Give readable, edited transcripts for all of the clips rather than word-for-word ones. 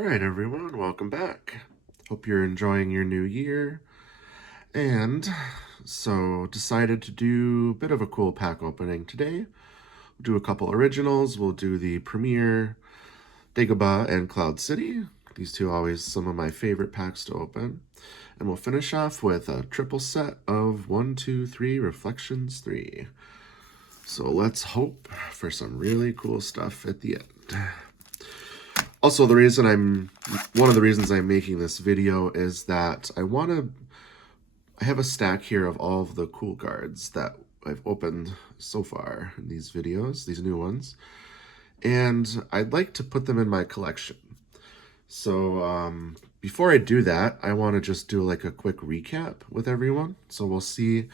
Alright everyone, welcome back. Hope you're enjoying your new year. And so decided to do a bit of a cool pack opening today. We'll do a couple originals. We'll do the Premier, Dagobah, and Cloud City. These two are always some of my favorite packs to open. And we'll finish off with a triple set of 1, 2, 3 Reflections 3. So let's hope for some really cool stuff at the end. Also, one of the reasons I'm making this video is that I have a stack here of all of the cool cards that I've opened so far in these videos, these new ones, and I'd like to put them in my collection. So before I do that, I want to just do like a quick recap with everyone. So we'll see,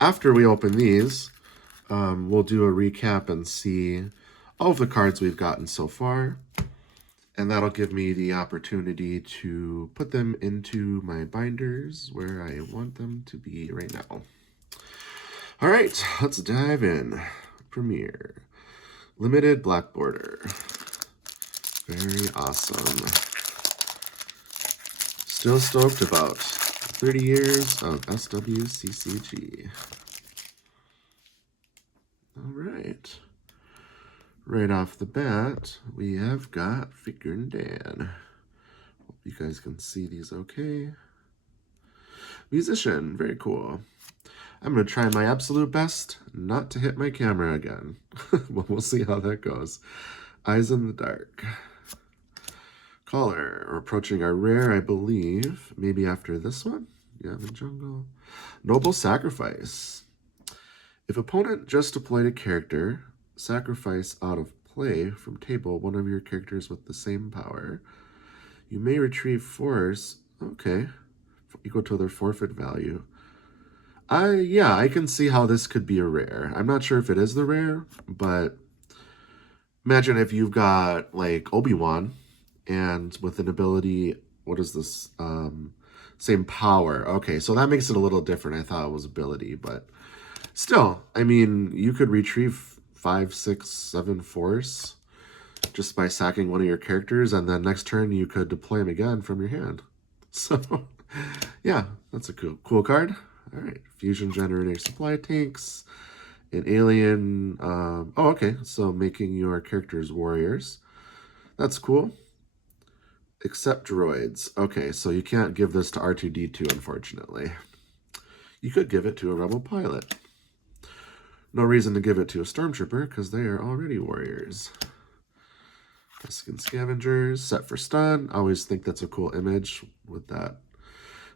after we open these, we'll do a recap and see all of the cards we've gotten so far. And that'll give me the opportunity to put them into my binders where I want them to be right now. All right, let's dive in. Premier. Limited black border. Very awesome. Still stoked about 30 years of SWCCG. All right. Right off the bat, we have got Figure and Dan. Hope you guys can see these okay. Musician, very cool. I'm going to try my absolute best not to hit my camera again. We'll see how that goes. Eyes in the Dark. Caller, we're approaching our rare, I believe. Maybe after this one? Yeah, the Jungle. Noble Sacrifice. If opponent just deployed a character, sacrifice out of play from table one of your characters with the same power. You may retrieve force, okay, equal to their forfeit value. Yeah, I can see how this could be a rare. I'm not sure if it is the rare, but imagine if you've got like Obi-Wan and with an ability, what is this? Same power. Okay, so that makes it a little different. I thought it was ability, but still, I mean, you could retrieve 5, 6, 7 force just by sacking one of your characters, and then next turn you could deploy him again from your hand. So, yeah, that's a cool card. All right, Fusion Generator Supply Tanks, an Alien. Oh, okay, so making your characters warriors. That's cool. Except droids. Okay, so you can't give this to R2-D2, unfortunately. You could give it to a Rebel pilot. No reason to give it to a Stormtrooper, because they are already warriors. Tusken Scavengers, set for stun. I always think that's a cool image with that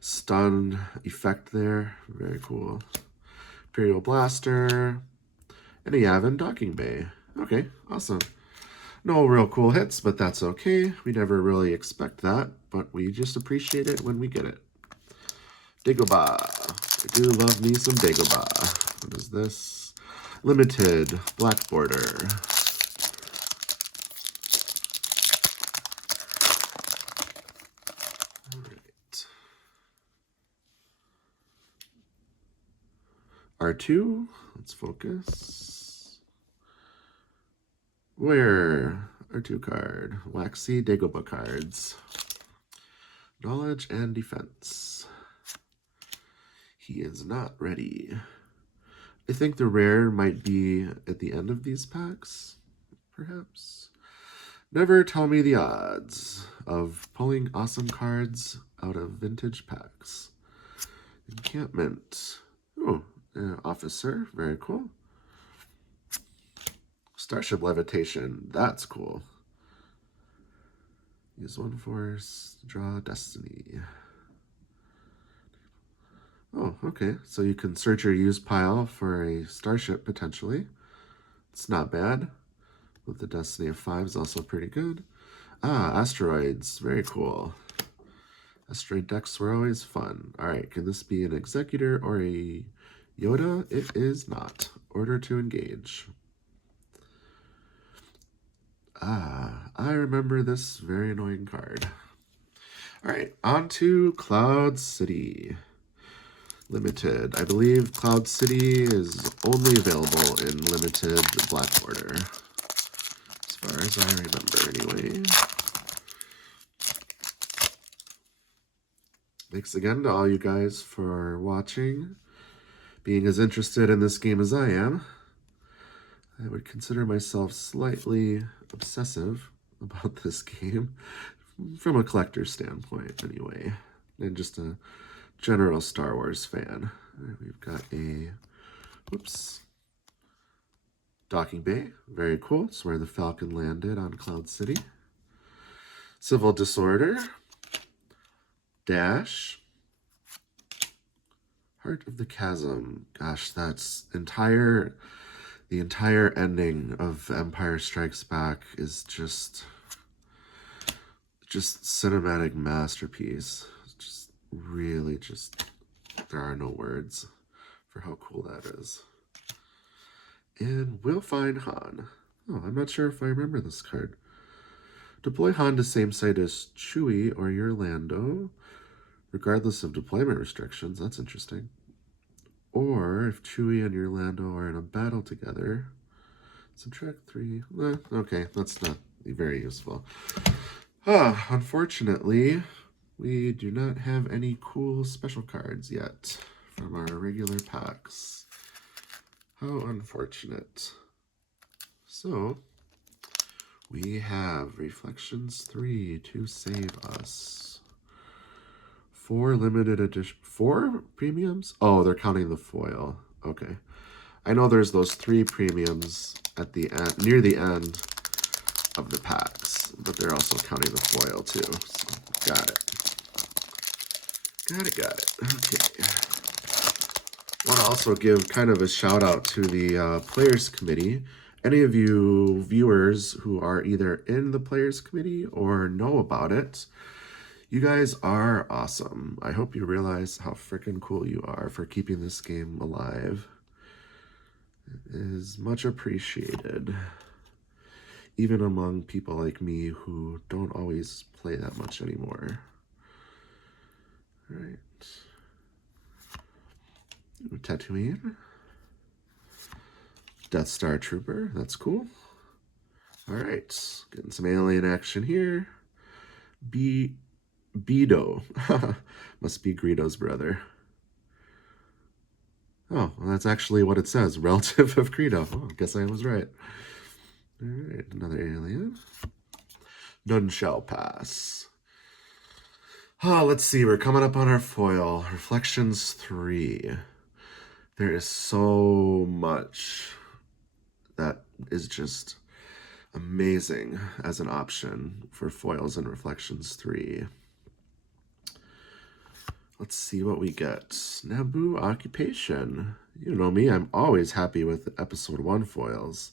stun effect there. Very cool. Imperial Blaster. And a Yavin Docking Bay. Okay, awesome. No real cool hits, but that's okay. We never really expect that, but we just appreciate it when we get it. Dagobah. I do love me some Dagobah. What is this? Limited black border. All right. R2, let's focus. Where? R2 card. Waxy Dagobah cards. Knowledge and defense. He is not ready. I think the rare might be at the end of these packs, perhaps. Never tell me the odds of pulling awesome cards out of vintage packs. Encampment. Oh, Officer, very cool. Starship Levitation, that's cool. Use 1 force, draw Destiny. Oh, okay. So you can search your use pile for a starship, potentially. It's not bad. With the Destiny of 5 is also pretty good. Ah, asteroids. Very cool. Asteroid decks were always fun. All right, can this be an Executor or a Yoda? It is not. Order to engage. Ah, I remember this very annoying card. All right, on to Cloud City. Limited. I believe Cloud City is only available in limited black border. As far as I remember, anyway. Thanks again to all you guys for watching, being as interested in this game as I am. I would consider myself slightly obsessive about this game, from a collector's standpoint anyway, and just a general Star Wars fan. We've got a, whoops, docking bay. Very cool. It's where the Falcon landed on Cloud City. Civil Disorder. Dash. Heart of the Chasm. Gosh, that's the entire ending of Empire Strikes Back is just cinematic masterpiece. Just really there are no words for how cool that is. And we'll find Han. Oh, I'm not sure if I remember this card. Deploy Han to same site as Chewie or your Lando, regardless of deployment restrictions. That's interesting. Or if Chewie and your Lando are in a battle together, subtract 3. Okay, that's not very useful. Unfortunately, we do not have any cool special cards yet from our regular packs. How unfortunate. So, we have Reflections 3 to save us. 4 limited edition, 4 premiums? Oh, they're counting the foil. Okay. I know there's those 3 premiums at the end, near the end of the packs, but they're also counting the foil too. So, got it. Got it. Okay. Want to also give kind of a shout out to the Players Committee. Any of you viewers who are either in the Players Committee or know about it, you guys are awesome. I hope you realize how freaking cool you are for keeping this game alive. It is much appreciated, even among people like me who don't always play that much anymore. All right. Tatooine. Death Star Trooper, that's cool. All right, getting some alien action here. Beedo. Must be Greedo's brother. Oh, well, that's actually what it says. Relative of Greedo. Oh, I guess I was right. All right, another alien. None shall pass. Oh, let's see. We're coming up on our foil. Reflections 3. There is so much that is just amazing as an option for foils and Reflections 3. Let's see what we get. Naboo Occupation. You know me, I'm always happy with Episode 1 foils,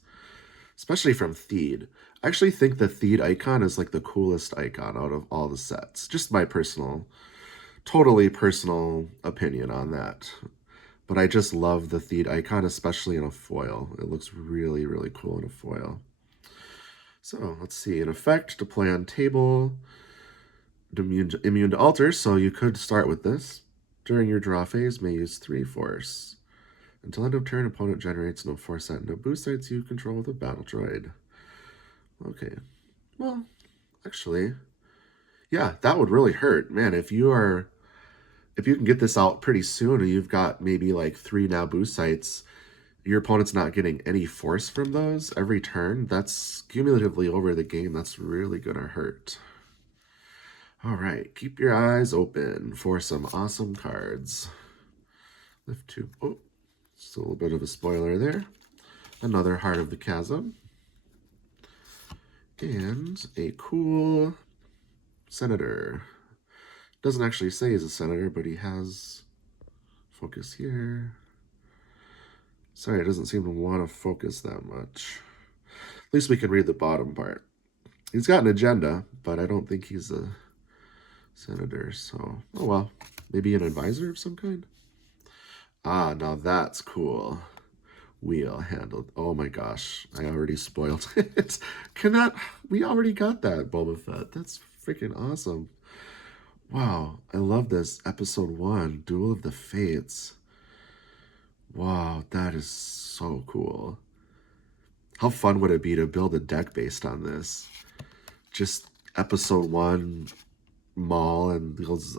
especially from Theed. I actually think the Theed icon is like the coolest icon out of all the sets. Just my totally personal opinion on that. But I just love the Theed icon, especially in a foil. It looks really, really cool in a foil. So let's see. An effect, deploy on table, immune to alter, so you could start with this. During your draw phase, may use 3 force. Until end of turn, opponent generates no force at Naboo sites you control with a battle droid. Okay. Well, actually, yeah, that would really hurt. Man, if you can get this out pretty soon and you've got maybe like 3 Naboo sites, your opponent's not getting any force from those every turn, that's cumulatively over the game. That's really gonna hurt. All right, keep your eyes open for some awesome cards. Lift 2. Oh, just a little bit of a spoiler there. Another Heart of the Chasm. And a cool Senator. Doesn't actually say he's a senator, but he has focus here. Sorry, it doesn't seem to want to focus that much. At least we can read the bottom part. He's got an agenda, but I don't think he's a senator, so, oh well. Maybe an advisor of some kind? Ah, now that's cool. Wheel handled. Oh my gosh, I already spoiled it. We already got that, Boba Fett. That's freaking awesome. Wow, I love this. Episode 1, Duel of the Fates. Wow, that is so cool. How fun would it be to build a deck based on this? Just Episode 1, Maul, and those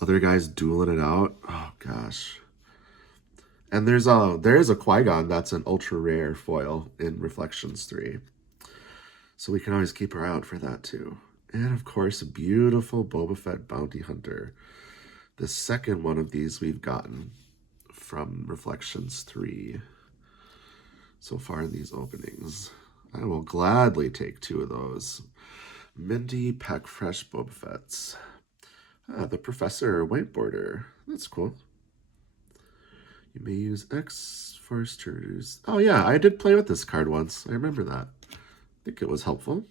Other guys dueling it out. Oh gosh. And there is a Qui-Gon that's an ultra rare foil in Reflections 3. So we can always keep our eye out for that too. And of course, a beautiful Boba Fett Bounty Hunter. The second one of these we've gotten from Reflections 3 so far in these openings. I will gladly take 2 of those. Minty Pack Fresh Boba Fett's. The Professor White Border. That's cool. You may use X Force to reduce. Oh yeah, I did play with this card once. I remember that. I think it was helpful.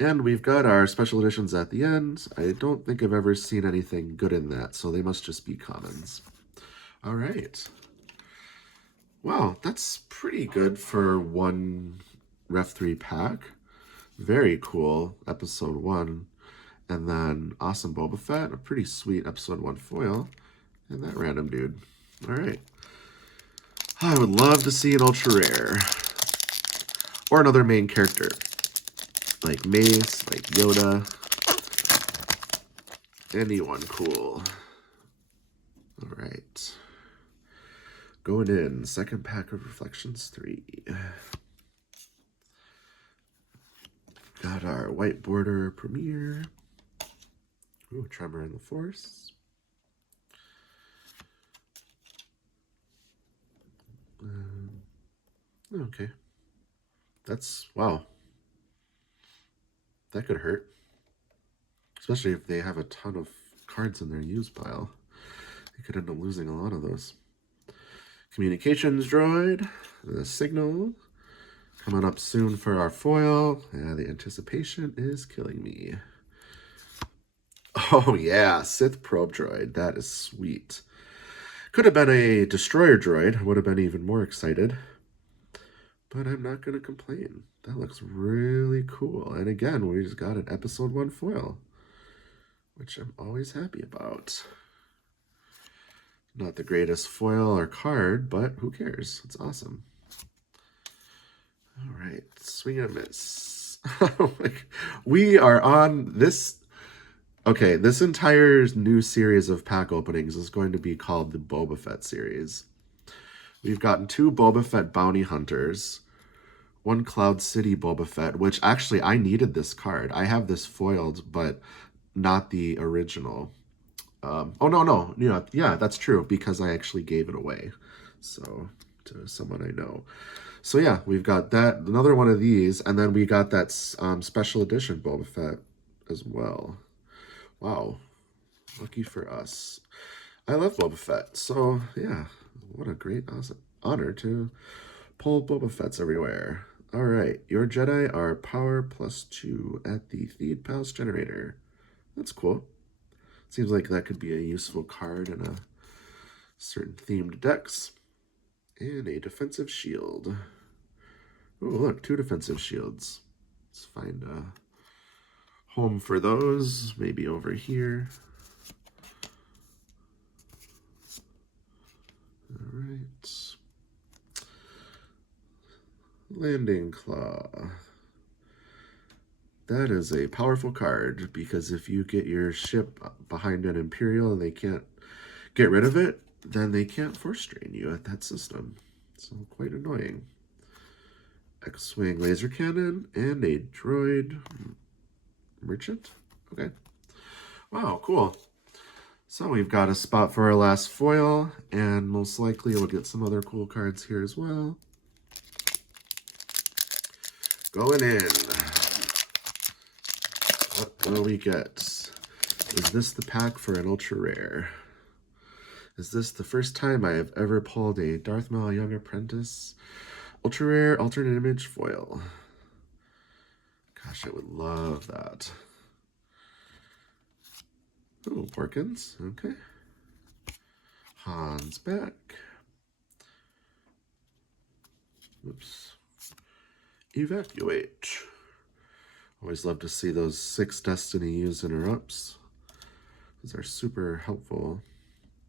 And we've got our special editions at the end. I don't think I've ever seen anything good in that, so they must just be commons. All right. Wow, that's pretty good for one Ref 3 pack. Very cool, Episode 1. And then Awesome Boba Fett, a pretty sweet Episode 1 foil. And that random dude. All right. I would love to see an ultra rare. Or another main character. Like Mace, like Yoda. Anyone cool. All right. Going in, second pack of Reflections 3. Got our White Border Premiere. Ooh, Tremor in the Force. Okay. That's, wow. That could hurt. Especially if they have a ton of cards in their use pile. They could end up losing a lot of those. Communications droid. The signal. Coming up soon for our foil. Yeah, the anticipation is killing me. Oh yeah, Sith probe droid. That is sweet. Could have been a destroyer droid. I would have been even more excited. But I'm not going to complain. That looks really cool. And again, we just got an Episode 1 foil, which I'm always happy about. Not the greatest foil or card, but who cares? It's awesome. All right, swing and a miss. We are on this. Okay, this entire new series of pack openings is going to be called the Boba Fett series. We've gotten 2 Boba Fett Bounty Hunters, 1 Cloud City Boba Fett, which actually I needed this card. I have this foiled, but not the original. Oh, no. Yeah, that's true, because I actually gave it away. So, to someone I know. So yeah, we've got that, another one of these, and then we got that special edition Boba Fett as well. Wow, lucky for us. I love Boba Fett, so yeah, what a great awesome honor to pull Boba Fetts everywhere. All right, your Jedi are power +2 at the Theed Palace generator. That's cool. Seems like that could be a useful card in a certain themed decks. And a defensive shield. Oh, look, 2 defensive shields. Let's find a home for those. Maybe over here. All right. Landing Claw. That is a powerful card, because if you get your ship behind an Imperial and they can't get rid of it, then they can't force drain you at that system. So quite annoying. X-Wing laser cannon and a droid merchant. Okay. Wow, cool. So we've got a spot for our last foil, and most likely we'll get some other cool cards here as well. Going in. What will we get? Is this the pack for an ultra rare? Is this the first time I have ever pulled a Darth Maul Young Apprentice ultra rare alternate image foil? Gosh, I would love that. Oh, Porkins. Okay. Han's back. Oops. Evacuate. Always love to see those 6 Destiny use interrupts. Those are super helpful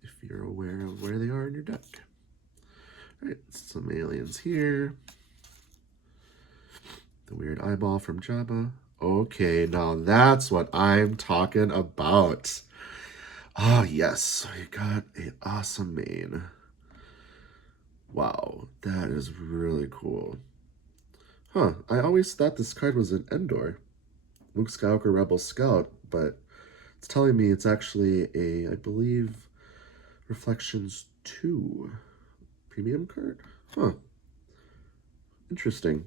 if you're aware of where they are in your deck. All right, some aliens here. The weird eyeball from Jabba. Okay, now that's what I'm talking about. Ah, yes, we got an awesome main. Wow, that is really cool. Huh, I always thought this card was an Endor. Luke Skywalker Rebel Scout, but it's telling me it's actually a, I believe, Reflections 2 premium card? Huh. Interesting.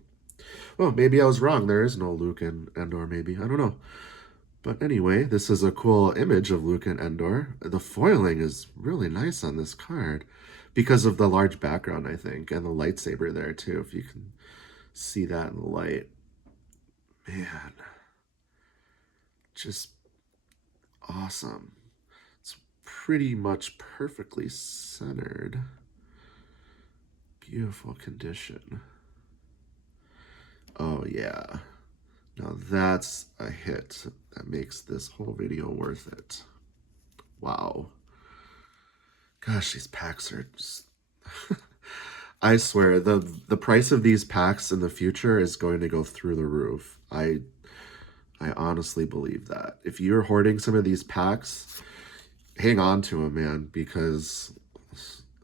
Well, maybe I was wrong. There is no Luke and Endor, maybe. I don't know. But anyway, this is a cool image of Luke and Endor. The foiling is really nice on this card because of the large background, I think, and the lightsaber there, too, if you can see that in the light. Man, just awesome. It's pretty much perfectly centered. Beautiful condition. Oh, yeah. Now that's a hit that makes this whole video worth it. Wow. Gosh, these packs are just... I swear, the price of these packs in the future is going to go through the roof. I honestly believe that. If you're hoarding some of these packs, hang on to them, man, because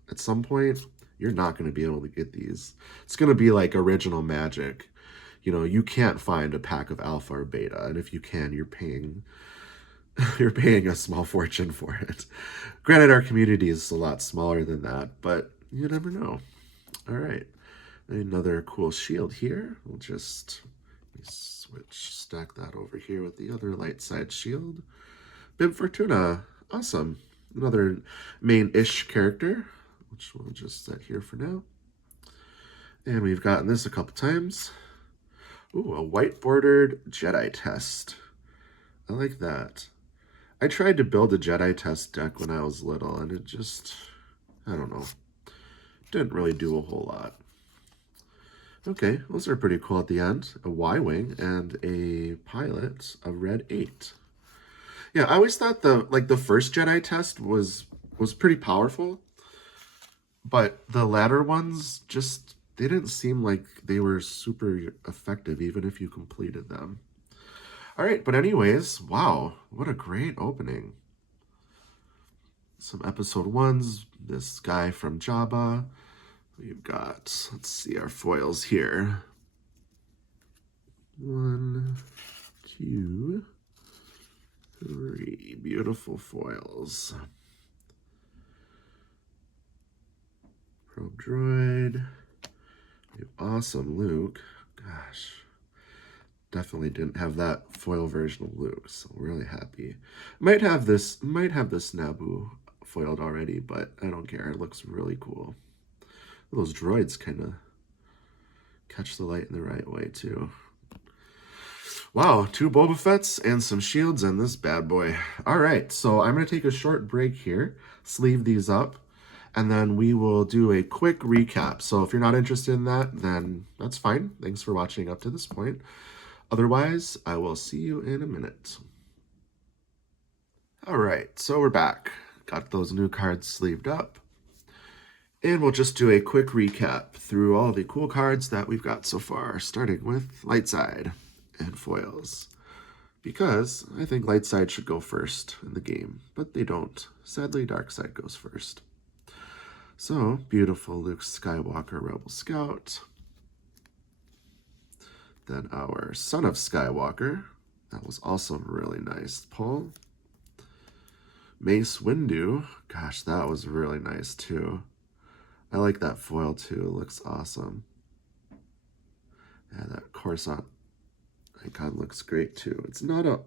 at some point, you're not going to be able to get these. It's going to be like original Magic. You know, you can't find a pack of alpha or beta, and if you can, you're paying a small fortune for it. Granted, our community is a lot smaller than that, but you never know. All right, another cool shield here. We'll just stack that over here with the other light side shield. Bib Fortuna, awesome. Another main-ish character, which we'll just set here for now. And we've gotten this a couple times. Ooh, a white-bordered Jedi test. I like that. I tried to build a Jedi test deck when I was little, and it just, I don't know, didn't really do a whole lot. Okay, those are pretty cool at the end. A Y-Wing and a pilot, a Red 8. Yeah, I always thought the first Jedi test was pretty powerful, but the latter ones just, they didn't seem like they were super effective, even if you completed them. All right, but anyways, wow, what a great opening. Some episode 1s, this guy from Jabba. We've got, let's see our foils here. 1, 2, 3, beautiful foils. Probe Droid. We have awesome Luke. Gosh. Definitely didn't have that foil version of Luke, so really happy. Might have this Naboo foiled already, but I don't care. It looks really cool. Those droids kind of catch the light in the right way too. Wow, 2 Boba Fett's and some shields and this bad boy. All right, so I'm going to take a short break here, sleeve these up, and then we will do a quick recap. So if you're not interested in that, then that's fine. Thanks for watching up to this point. Otherwise, I will see you in a minute. All right, so we're back. Got those new cards sleeved up. And we'll just do a quick recap through all the cool cards that we've got so far, starting with light side and foils. Because I think light side should go first in the game, but they don't. Sadly, dark side goes first. So, beautiful Luke Skywalker Rebel Scout. Then our Son of Skywalker. That was also really nice pull. Mace Windu. Gosh, that was really nice too. I like that foil too. It looks awesome. Yeah, that Coruscant icon looks great too. It's not an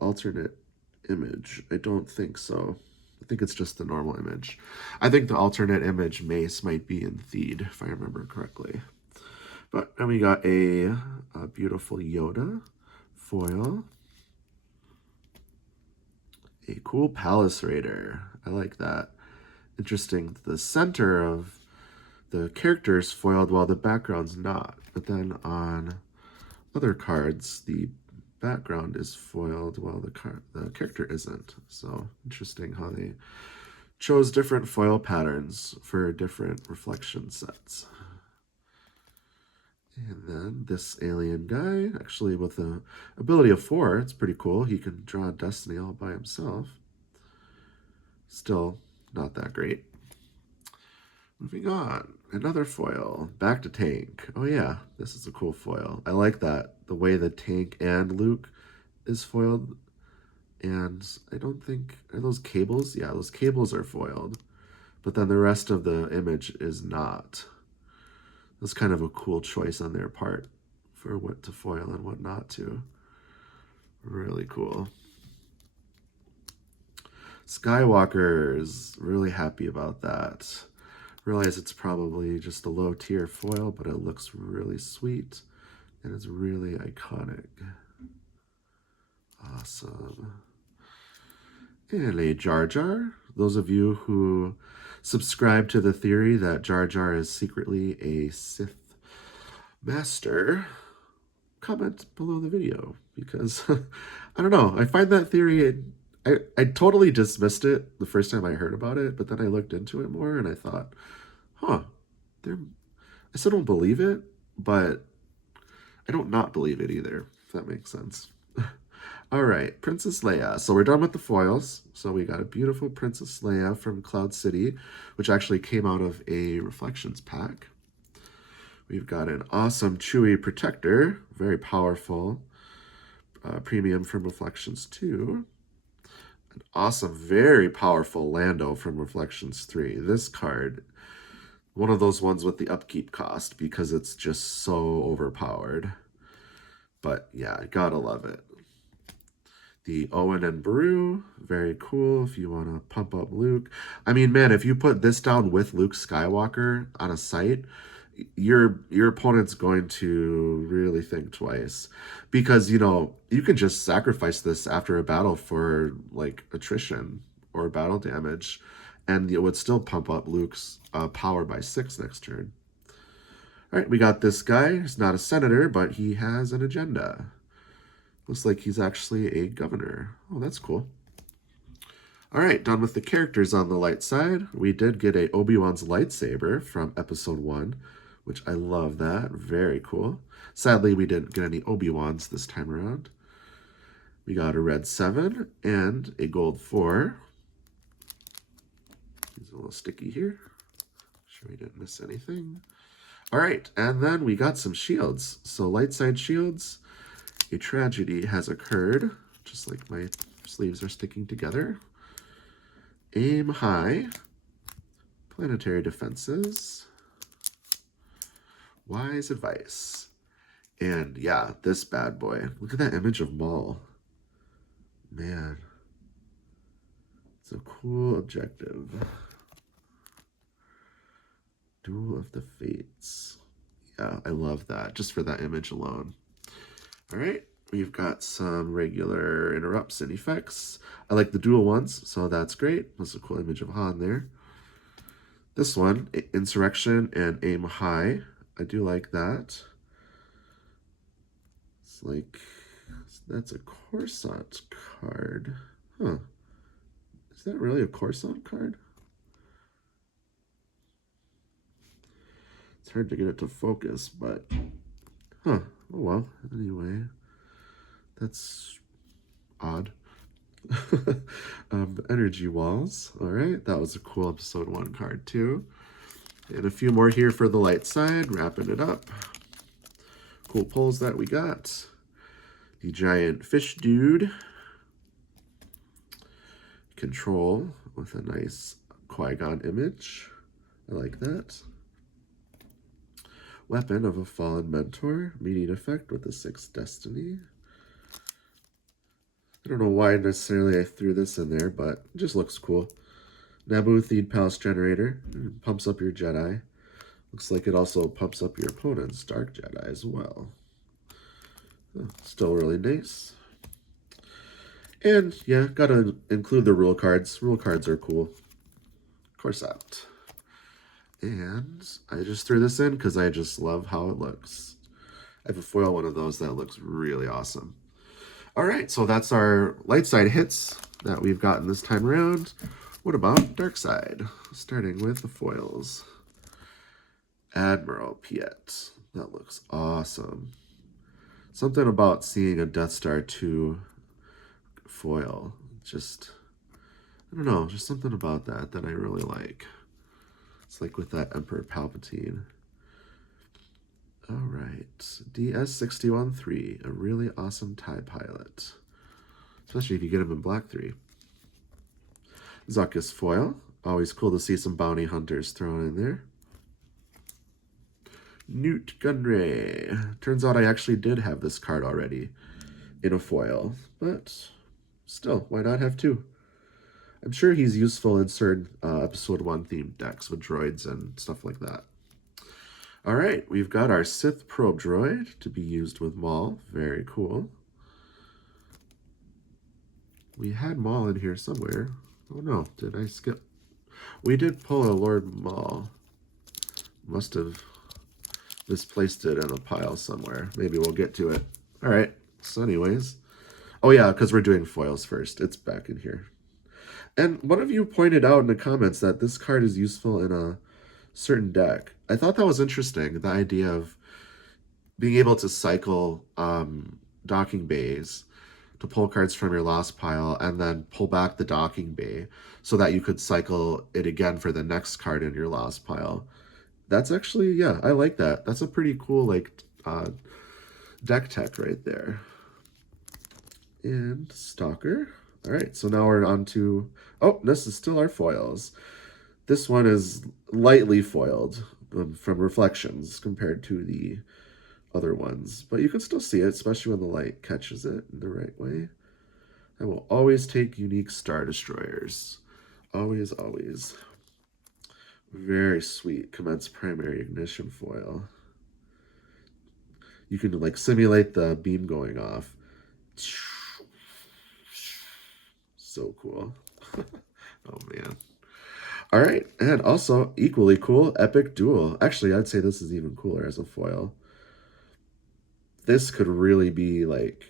alternate image. I don't think so. I think it's just the normal image. I think the alternate image Mace might be in Theed, if I remember correctly. But then we got a beautiful Yoda foil. A cool Palace Raider. I like that. Interesting. The center of the character is foiled while the background's not. But then on other cards, the background is foiled while the character isn't. So interesting how they chose different foil patterns for different reflection sets. And then this alien guy, actually with the ability of 4, it's pretty cool. He can draw Destiny all by himself. Still not that great. Moving on, another foil, back to Tank. Oh yeah, this is a cool foil. I like that, the way the Tank and Luke is foiled. And I don't think, are those cables? Yeah, those cables are foiled. But then the rest of the image is not. That's kind of a cool choice on their part for what to foil and what not to. Really cool. Skywalkers, really happy about that. Realize it's probably just a low tier foil, but it looks really sweet and it's really iconic. Awesome. And a Jar Jar. Those of you who subscribe to the theory that Jar Jar is secretly a Sith master, comment below the video, because I don't know, I find that theory, I totally dismissed it the first time I heard about it, but then I looked into it more and I thought, huh, I still don't believe it, but I don't not believe it either, if that makes sense. All right, Princess Leia. So we're done with the foils. So we got a beautiful Princess Leia from Cloud City, which actually came out of a Reflections pack. We've got an awesome Chewie Protector, very powerful, premium from Reflections 2. An awesome, very powerful Lando from Reflections 3. This card, one of those ones with the upkeep cost because it's just so overpowered. But yeah, gotta love it. The Owen and Beru, very cool if you want to pump up Luke. I mean, man, if you put this down with Luke Skywalker on a site, your opponent's going to really think twice. Because, you know, you can just sacrifice this after a battle for, like, attrition or battle damage, and it would still pump up Luke's power by 6 next turn. All right, we got this guy. He's not a senator, but he has an agenda. Looks like he's actually a governor. Oh, that's cool. All right, done with the characters on the light side. We did get a Obi-Wan's lightsaber from episode 1, which I love that. Very cool. Sadly, we didn't get any Obi-Wans this time around. We got a red 7 and a gold 4. He's a little sticky here. Sure we didn't miss anything. All right, and then we got some shields. So light side shields. A tragedy has occurred, just like my sleeves are sticking together. Aim high. Planetary defenses. Wise advice. And yeah, this bad boy. Look at that image of Maul. Man. It's a cool objective. Duel of the Fates. Yeah, I love that, just for that image alone. All right, we've got some regular interrupts and effects. I like the dual ones, so that's great. That's a cool image of Han there. This one, Insurrection and Aim High. I do like that. It's like, that's a Coruscant card. Huh. Is that really a Coruscant card? It's hard to get it to focus, but huh. Oh well. Anyway, that's odd. Energy walls. All right, that was a cool episode 1 card too. And a few more here for the light side, wrapping it up. Cool pulls that we got. The giant fish dude. Control with a nice Qui-Gon image. I like that. Weapon of a Fallen Mentor. Immediate effect with the 6th Destiny. I don't know why necessarily I threw this in there, but it just looks cool. Naboo Theed Palace Generator. Pumps up your Jedi. Looks like it also pumps up your opponent's Dark Jedi as well. Still really nice. And yeah, gotta include the rule cards. Rule cards are cool. Corset. And I just threw this in because I just love how it looks. I have a foil one of those that looks really awesome. All right, so that's our light side hits that we've gotten this time around. What about dark side? Starting with the foils. Admiral Piet. That looks awesome. Something about seeing a Death Star 2 foil. Just, I don't know, just something about that I really like. It's like with that Emperor Palpatine. All right, DS-61-3, a really awesome TIE pilot. Especially if you get him in Black 3. Zuckuss foil. Always cool to see some bounty hunters thrown in there. Newt Gunray. Turns out I actually did have this card already in a foil, but still, why not have two? I'm sure he's useful in certain Episode 1 themed decks with droids and stuff like that. All right, we've got our Sith Probe Droid to be used with Maul. Very cool. We had Maul in here somewhere. Oh no, did I skip? We did pull a Lord Maul. Must have misplaced it in a pile somewhere. Maybe we'll get to it. All right, so anyways. Oh yeah, because we're doing foils first. It's back in here. And one of you pointed out in the comments that this card is useful in a certain deck. I thought that was interesting, the idea of being able to cycle docking bays to pull cards from your lost pile and then pull back the docking bay so that you could cycle it again for the next card in your lost pile. That's actually, yeah, I like that. That's a pretty cool, like, deck tech right there. And Stalker. All right, so now we're on to, oh, this is still our foils. This one is lightly foiled from reflections compared to the other ones, but you can still see it, especially when the light catches it in the right way. I will always take unique Star Destroyers. Always, always. Very sweet. Commence primary ignition foil. You can like simulate the beam going off. So cool. Oh man. All right, and also equally cool, Epic Duel. Actually, I'd say this is even cooler as a foil. This could really be like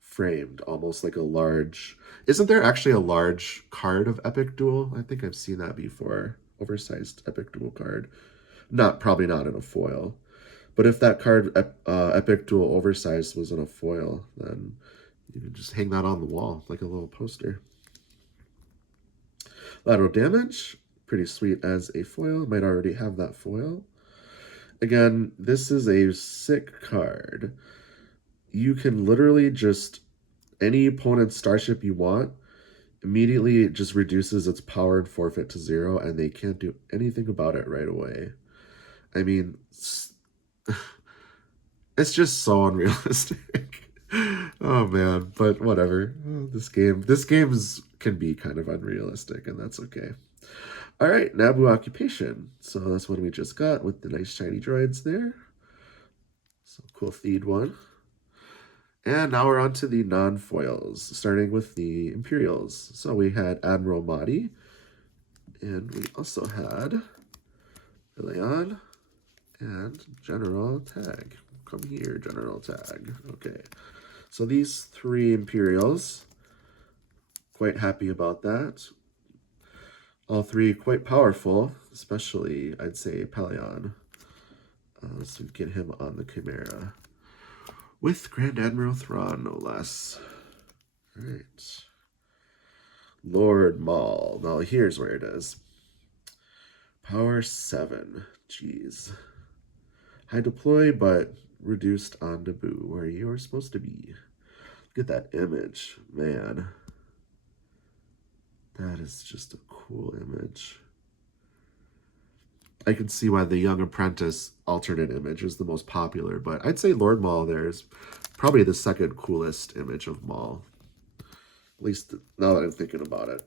framed, almost like a large... Isn't there actually a large card of Epic Duel? I think I've seen that before. Oversized Epic Duel card. Probably not in a foil. But if that card, Epic Duel Oversized, was in a foil, then you can just hang that on the wall like a little poster. Lateral damage, pretty sweet as a foil. Might already have that foil. Again, this is a sick card. You can literally just, any opponent's starship you want, immediately it just reduces its power and forfeit to 0, and they can't do anything about it right away. I mean, it's just so unrealistic. Oh man, but whatever. This game can be kind of unrealistic, and that's okay. All right, Naboo Occupation. So that's what we just got with the nice shiny droids there. So cool Theed one. And now we're on to the non-foils, starting with the Imperials. So we had Admiral Mahdi, and we also had Leon and General Tag. Come here, General Tag. Okay. So these three Imperials, quite happy about that. All three quite powerful, especially, I'd say, Pelion. So we get him on the Chimera. With Grand Admiral Thrawn, no less. All right. Lord Maul. Now here's where it is. Power 7. Jeez. High deploy, but reduced on Naboo, where you're supposed to be. Look at that image, man. That is just a cool image. I can see why the Young Apprentice alternate image is the most popular, but I'd say Lord Maul there is probably the second coolest image of Maul. At least now that I'm thinking about it.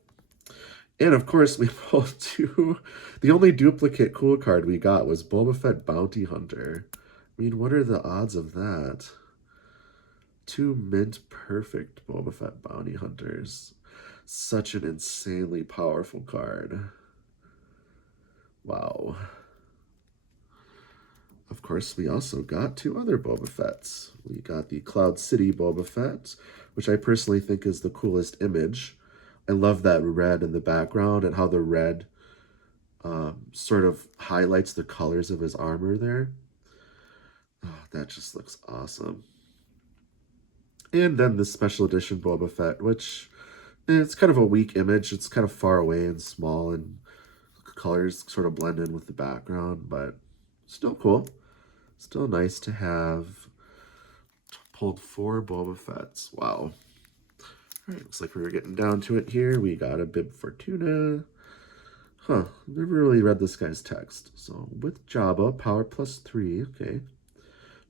And of course, we pulled two. The only duplicate cool card we got was Boba Fett Bounty Hunter. I mean, what are the odds of that? 2 mint perfect Boba Fett Bounty Hunters. Such an insanely powerful card. Wow. Of course, we also got 2 other Boba Fetts. We got the Cloud City Boba Fett, which I personally think is the coolest image. I love that red in the background and how the red sort of highlights the colors of his armor there. Oh, that just looks awesome. And then this special edition Boba Fett, which it's kind of a weak image. It's kind of far away and small, and colors sort of blend in with the background, but still cool. Still nice to have. Pulled 4 Boba Fetts. Wow. All right, looks like we were getting down to it here. We got a Bib Fortuna. Huh, never really read this guy's text. So, with Jabba, power +3, okay.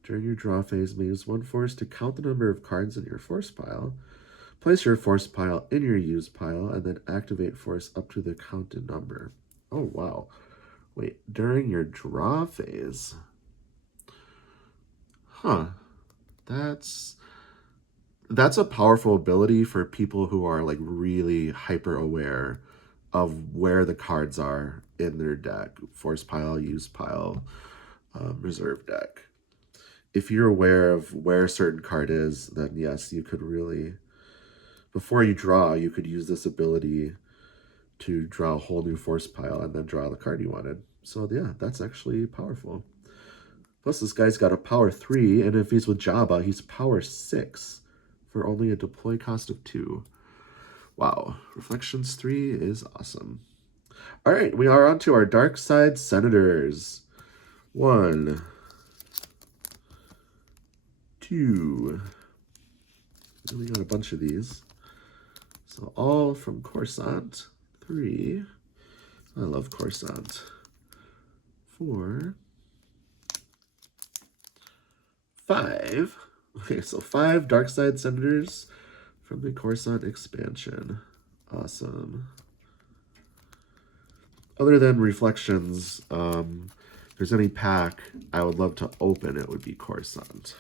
During your draw phase, may use 1 force to count the number of cards in your force pile. Place your force pile in your use pile, and then activate force up to the counted number. Oh, wow. Wait, during your draw phase? Huh. That's a powerful ability for people who are like really hyper aware of where the cards are in their deck. Force pile, use pile, reserve deck. If you're aware of where a certain card is, then yes, you could really, before you draw, you could use this ability to draw a whole new force pile and then draw the card you wanted. So yeah, that's actually powerful. Plus this guy's got a power 3, and if he's with Jabba, he's power 6 for only a deploy cost of 2. Wow, Reflections 3 is awesome. All right, we are on to our Dark Side Senators. 1, 2. And we got a bunch of these. So all from Coruscant. 3. I love Coruscant. 4. 5. Okay, so 5 Dark Side Senators from the Coruscant expansion. Awesome. Other than Reflections, if there's any pack I would love to open, it would be Coruscant.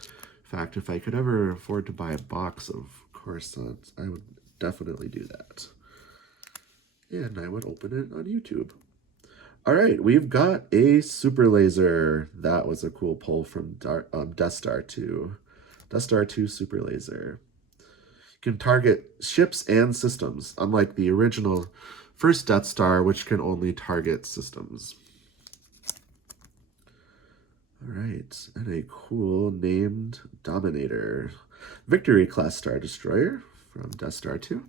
In fact, if I could ever afford to buy a box of Coruscant, I would definitely do that. And I would open it on YouTube. All right, we've got a Super Laser. That was a cool pull from Death Star 2. Death Star 2 Super Laser. You can target ships and systems, unlike the original first Death Star, which can only target systems. All right, and a cool named Dominator. Victory class Star Destroyer from Death Star 2.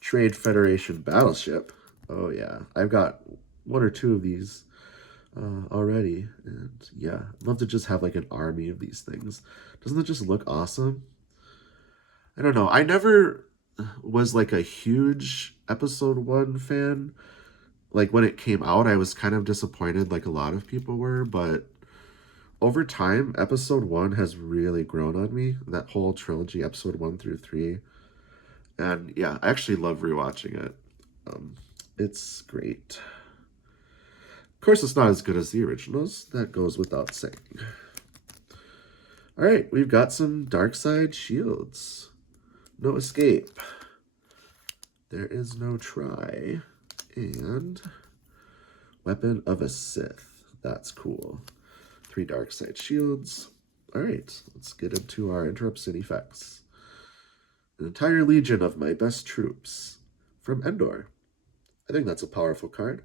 Trade Federation Battleship. Oh yeah, I've got 1 or 2 of these already, and yeah, I'd love to just have like an army of these things. Doesn't it just look awesome? I don't know. I never was like a huge episode 1 fan. Like when it came out, I was kind of disappointed like a lot of people were, but over time, episode 1 has really grown on me. That whole trilogy, episode 1 through 3. And yeah, I actually love rewatching it. It's great. Of course, it's not as good as the originals. That goes without saying. All right, we've got some Dark Side Shields. No Escape. There is no Try. And Weapon of a Sith. That's cool. 3 Dark Side Shields. All right, let's get into our interrupts and effects. An entire legion of my best troops from Endor. I think that's a powerful card.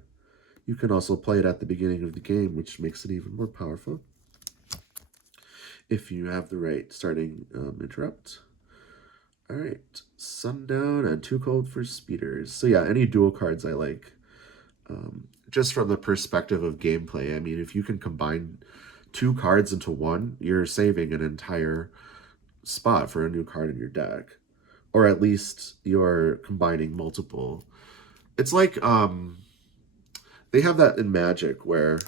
You can also play it at the beginning of the game, which makes it even more powerful. If you have the right starting interrupt. All right, Sundown and Too Cold for Speeders. So yeah, any dual cards I like. Just from the perspective of gameplay, I mean, if you can combine 2 cards into 1, you're saving an entire spot for a new card in your deck. Or at least you're combining multiple. It's like, they have that in Magic where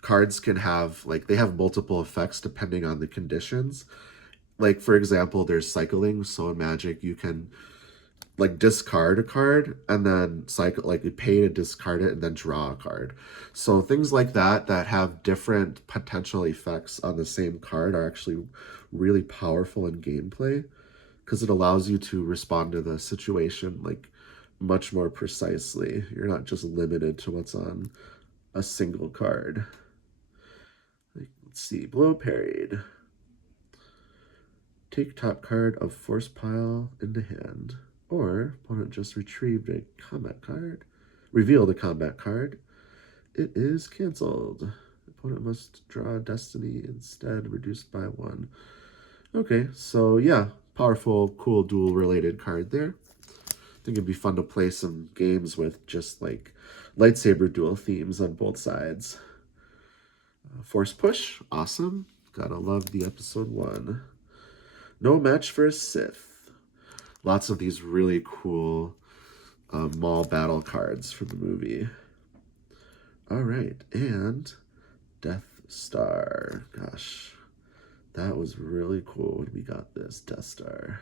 cards can have, like, they have multiple effects depending on the conditions. Like, for example, there's cycling. So in Magic, you can, like, discard a card and then cycle, like, you pay to discard it and then draw a card. So things like that that have different potential effects on the same card are actually really powerful in gameplay, because it allows you to respond to the situation like much more precisely. You're not just limited to what's on a single card. Let's see, Blow Parried. Take top card of Force Pile into hand. Or opponent just retrieved a combat card. Reveal the combat card. It is canceled. Opponent must draw destiny instead, reduced by 1. Okay, so yeah, powerful, cool duel-related card there. I think it'd be fun to play some games with just like lightsaber duel themes on both sides. Force push, awesome. Gotta love the episode 1. No match for a Sith. Lots of these really cool Maul battle cards from the movie. All right, and Death Star. Gosh, that was really cool when we got this Death Star.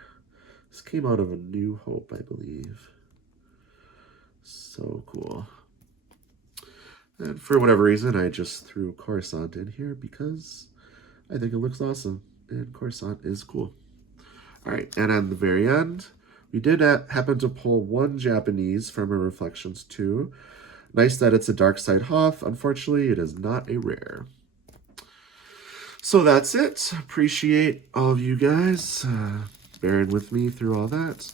This came out of A New Hope, I believe. So cool. And for whatever reason, I just threw Coruscant in here because I think it looks awesome. And Coruscant is cool. All right, and at the very end, we did happen to pull 1 Japanese from our Reflections 2. Nice that it's a Dark Side Hoth. Unfortunately, it is not a rare. So that's it. Appreciate all of you guys bearing with me through all that.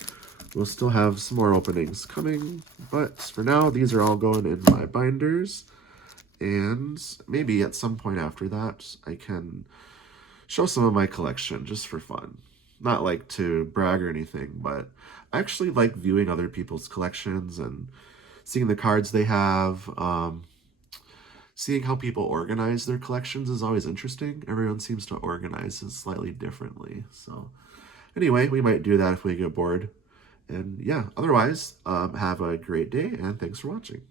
We'll still have some more openings coming, but for now, these are all going in my binders. And maybe at some point after that, I can show some of my collection just for fun. Not like to brag or anything, but I actually like viewing other people's collections and seeing the cards they have. Seeing how people organize their collections is always interesting. Everyone seems to organize it slightly differently. So anyway, we might do that if we get bored. And yeah, otherwise, have a great day and thanks for watching.